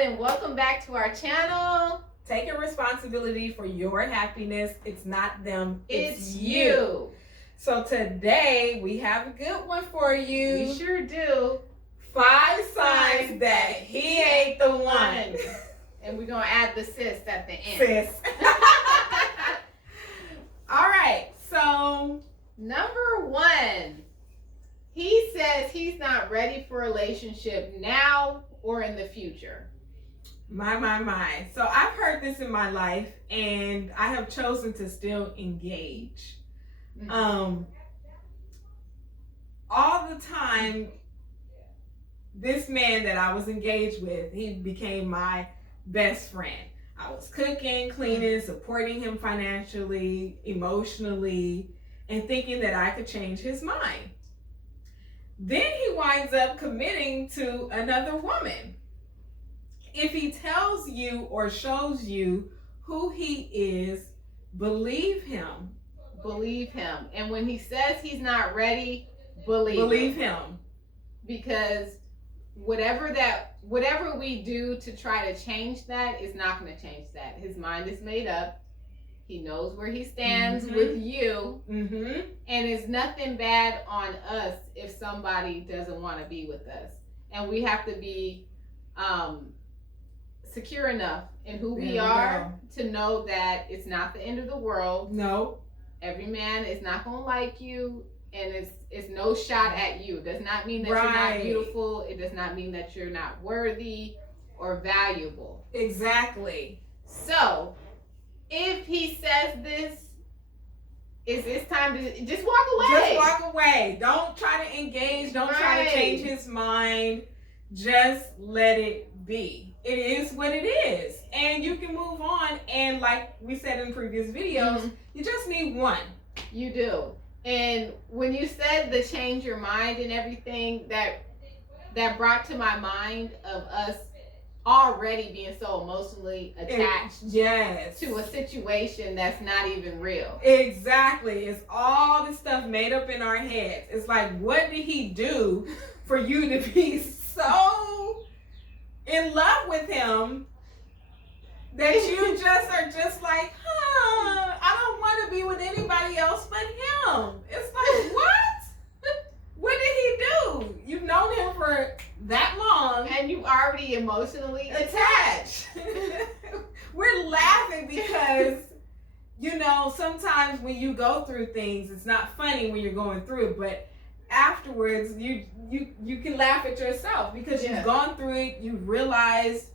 and welcome back to our channel. Taking responsibility for your happiness. It's not them, It's you. So today we have a good one for you. We sure do. 5 signs that he ain't the one. And we're going to add the sis at the end. Sis. All right, so number 1, he says he's not ready for a relationship now or in the future. My. So I've heard this in my life, and I have chosen to still engage. All the time, this man that I was engaged with, he became my best friend. I was cooking, cleaning, supporting him financially, emotionally, and thinking that I could change his mind. Then he winds up committing to another woman. If he tells you or shows you who he is, believe him. Believe him. And when he says he's not ready, believe him. Because whatever we do to try to change that is not going to change that. His mind is made up. He knows where he stands with you. And it's nothing bad on us if somebody doesn't want to be with us. And we have to be secure enough in who we are to know that it's not the end of the world. No. Every man is not going to like you, and it's no shot at you. It does not mean that you're not beautiful. It does not mean that you're not worthy or valuable. Exactly. So, if he says this, it's time to just walk away. Just walk away. Don't try to engage. Don't try to change his mind. Just let it be. It is what it is. And you can move on. And like we said in previous videos, you just need one. You do. And when you said the change your mind and everything, that brought to my mind of us already being so emotionally attached to a situation that's not even real. Exactly. It's all this stuff made up in our heads. It's like, what did he do for you to be so in love with him that you just are just like, I don't want to be with anybody else but him. It's like, what? What did he do? You've known him for that long. And you already emotionally attached. We're laughing because, sometimes when you go through things, it's not funny when you're going through it, but afterwards you can laugh at yourself because you've gone through it. You realize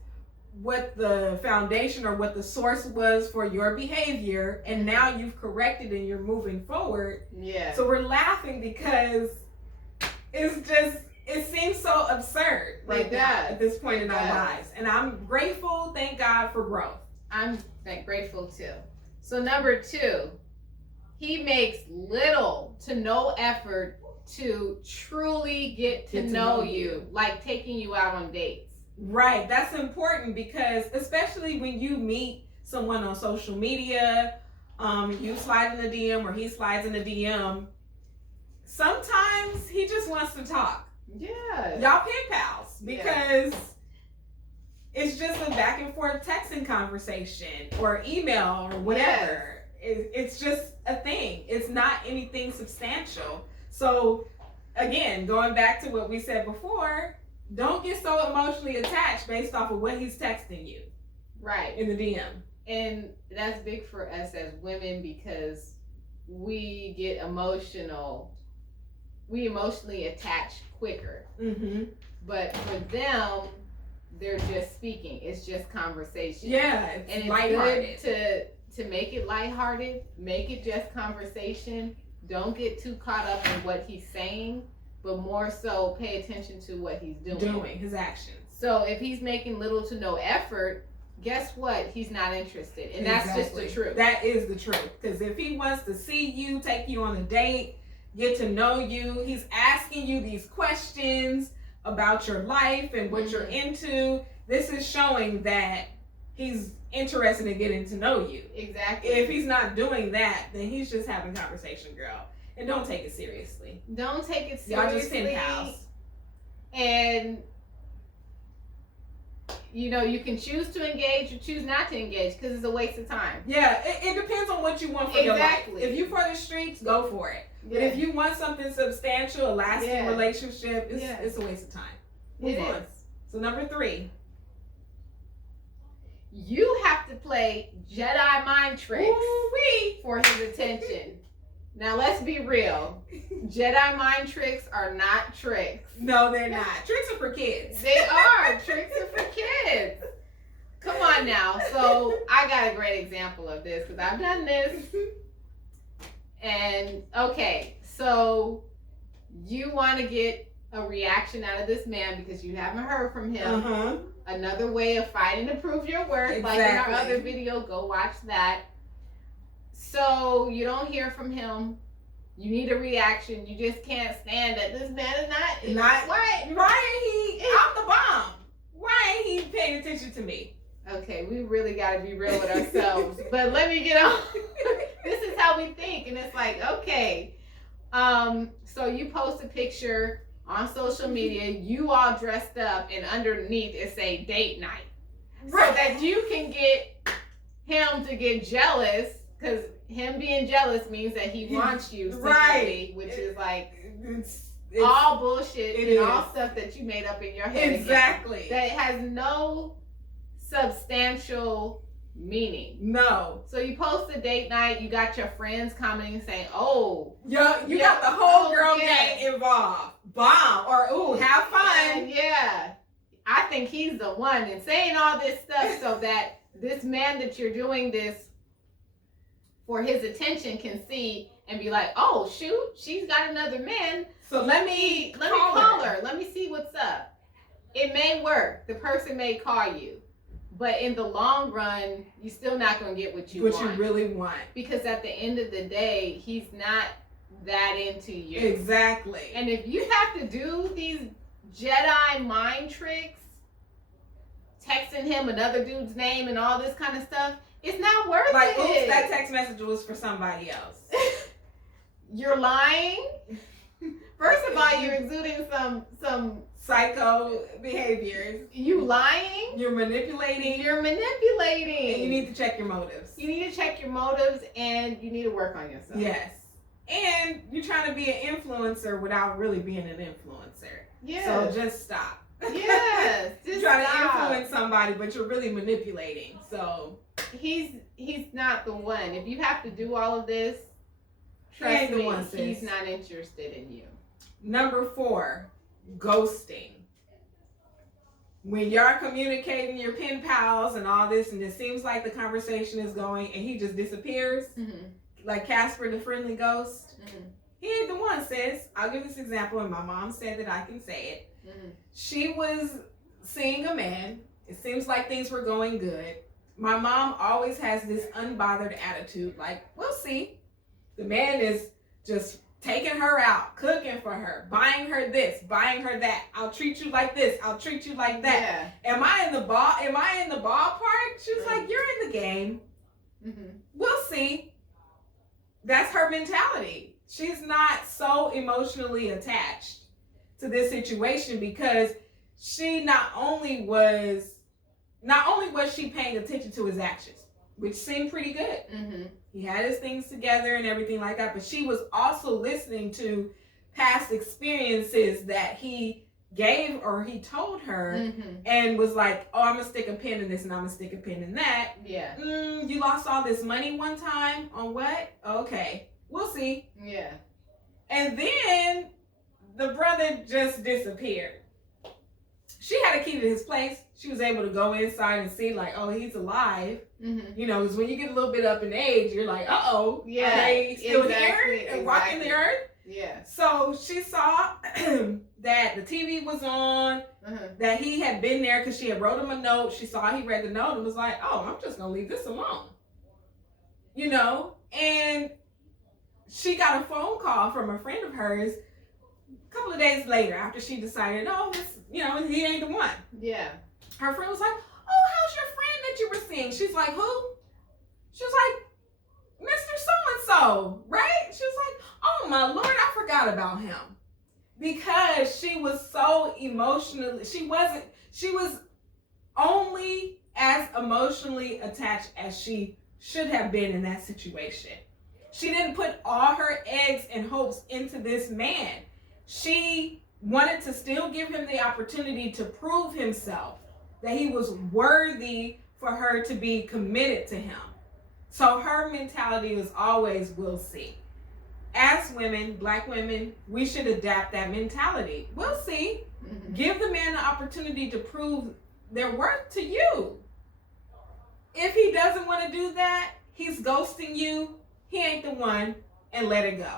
what the foundation or what the source was for your behavior, and now you've corrected and you're moving forward. So we're laughing because it seems so absurd now at this point in our lives. And I'm grateful, thank God, for growth. I'm grateful too. So number 2, he makes little to no effort to truly get to know you, like taking you out on dates. Right, that's important because especially when you meet someone on social media, you slide in the DM or he slides in the DM, sometimes he just wants to talk. Y'all pen pals because it's just a back and forth texting conversation or email or whatever. It's just a thing. It's not anything substantial. So, again, going back to what we said before, don't get so emotionally attached based off of what he's texting you. In the DM. And that's big for us as women because we get emotional. We emotionally attach quicker. But for them, they're just speaking. It's just conversation. It's and it's lighthearted. Good to make it lighthearted. Make it just conversation. Don't get too caught up in what he's saying, but more so pay attention to what he's doing. His actions. So if he's making little to no effort, guess what? He's not interested. And that's just the truth. That is the truth. Because if he wants to see you, take you on a date, get to know you, he's asking you these questions about your life and what you're into, this is showing that he's interested in getting to know you. Exactly. If he's not doing that, then he's just having conversation, girl. And don't take it seriously. Don't take it seriously. Y'all just pen pals. And you can choose to engage or choose not to engage because it's a waste of time. Yeah, it depends on what you want for your life. If you for the streets, go for it. But if you want something substantial, a lasting relationship, it's a waste of time. Move on. So number 3. You have to play Jedi mind tricks for his attention. Now let's be real. Jedi mind tricks are not tricks. No, they're not. Tricks are for kids. They are. Tricks are for kids. Come on now. So I got a great example of this because I've done this. And okay, so you want to get a reaction out of this man because you haven't heard from him. Another way of fighting to prove your worth, like in our other video, go watch that. So you don't hear from him. You need a reaction. You just can't stand that this man is not why ain't he out the bomb? Why ain't he paying attention to me? Okay, we really got to be real with ourselves. But let me get on. This is how we think, and it's like, okay. So you post a picture on social media, you all dressed up, and underneath it say date night. Right. So that you can get him to get jealous, because him being jealous means that he wants you secretly, which is like it's all bullshit and all stuff that you made up in your head. Exactly. Again, that has no substantial meaning. No. So you post a date night, you got your friends commenting saying, oh. You got the whole girl gang involved. Bomb. Or, ooh, have fun. Yeah. I think he's the one. And saying all this stuff so that this man that you're doing this for his attention can see and be like, oh, shoot, she's got another man. So let me call her. Let me see what's up. It may work. The person may call you. But in the long run, you're still not going to get what you want. What you really want. Because at the end of the day, he's not that into you. Exactly. And if you have to do these Jedi mind tricks, texting him another dude's name and all this kind of stuff, it's not worth it. Like, oops, that text message was for somebody else. You're lying. First of all, you're exuding some psycho behaviors. You lying. You're manipulating. And you need to check your motives. You need to check your motives, and you need to work on yourself. Yes. And you're trying to be an influencer without really being an influencer. Yeah. So just stop. Yes. Just you're trying to influence somebody, but you're really manipulating. So he's not the one. If you have to do all of this, trust me, he's not interested in you. Number 4, ghosting. When you're communicating your pen pals and all this, and it seems like the conversation is going, and he just disappears, like Casper the Friendly Ghost. He ain't the one, sis. I'll give this example, and my mom said that I can say it. She was seeing a man. It seems like things were going good. My mom always has this unbothered attitude, like, we'll see. The man is just taking her out, cooking for her, buying her this, buying her that. I'll treat you like this. I'll treat you like that. Yeah. Am I in the ballpark? She was like, you're in the game. We'll see. That's her mentality. She's not so emotionally attached to this situation because she not only was she paying attention to his actions, which seemed pretty good. He had his things together and everything like that, but she was also listening to past experiences that he gave or he told her and was like, oh, I'm gonna stick a pin in this and I'm gonna stick a pin in that. Yeah. You lost all this money one time on what? Okay, we'll see. Yeah. And then the brother just disappeared. She had a key to his place. She was able to go inside and see, like, oh, he's alive. You know, because when you get a little bit up in age, you're like, are they still here and walking the earth? Yeah. So she saw that the TV was on, that he had been there because she had wrote him a note. She saw he read the note and was like, oh, I'm just going to leave this alone. You know? And she got a phone call from a friend of hers a couple of days later after she decided, oh, he ain't the one. Yeah. Her friend was like, oh, how's your friend that you were seeing? She's like, who? She was like, Mr. So-and-so, right? She was like, oh, my Lord, I forgot about him. Because she was so emotionally, she was only as emotionally attached as she should have been in that situation. She didn't put all her eggs and hopes into this man. She wanted to still give him the opportunity to prove himself, that he was worthy for her to be committed to him. So her mentality is always, we'll see. As women, Black women, we should adapt that mentality. We'll see. Mm-hmm. Give the man the opportunity to prove their worth to you. If he doesn't want to do that, he's ghosting you, he ain't the one, and let it go.